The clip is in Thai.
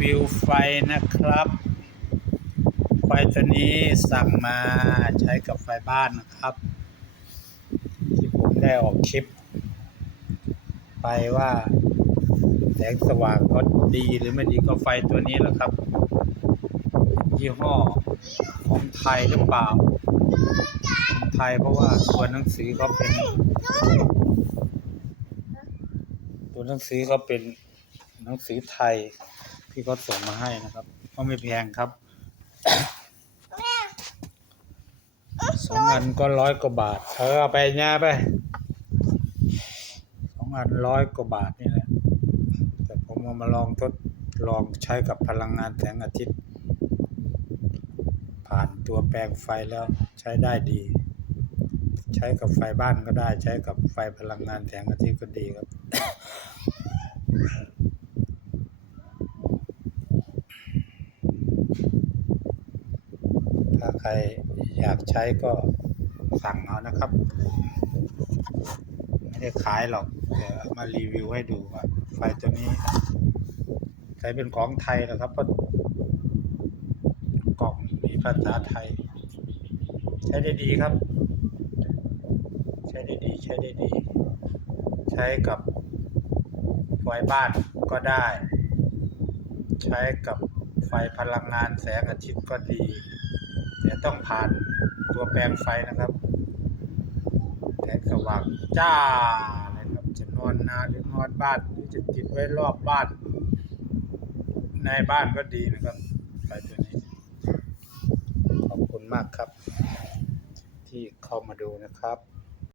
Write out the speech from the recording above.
วิวไฟนะครับ ไฟตัวนี้สั่งมาใช้กับไฟบ้านนะครับ ที่ผมได้ออกคลิป ไปว่าแสงสว่างก็ดีหรือไม่ดีก็ไฟตัวนี้แหละครับ ยี่ห้อของไทยหรือเปล่าไทยเพราะว่าตัวหนังสือเขาเป็น ตัวหนังสือเขาเป็นหนังสือไทย ที่เขาส่งมาให้นะครับก็ไม่แพงครับสองอันก็ร้อยกว่าบาทเออเอาไปย่าไปสองอันร้อยกว่าบาทนี่แหละแต่ผมเอามาลองทดลองใช้กับพลังงานแสงอาทิตย์ ผ่านตัวแปลงไฟแล้วใช้ได้ดี ใช้กับไฟบ้านก็ได้ ใช้กับไฟพลังงานแสงอาทิตย์ก็ดีครับ ถ้า ใครอยากใช้ก็สั่งเอานะครับ ไม่ได้ขายหรอกแต่เอามารีวิวให้ดูว่าไฟตัวนี้ใช้เป็นของไทยนะครับเพราะกล่องมีภาษาไทย ใช้ได้ดีครับ ใช้ได้ดีใช้ได้ดี ใช้กับไฟบ้านก็ได้ ใช้กับไฟพลังงานแสงอาทิตย์ก็ดี แต่ต้องผ่านตัวแปลงไฟนะครับแสงสว่างจ้าเลยครับจะนอนนาหรือนอนบ้านหรือจะติดไว้รอบบ้าน ในบ้านก็ดีนะครับไฟตัวนี้ ขอบคุณมากครับ ที่เข้ามาดูนะครับ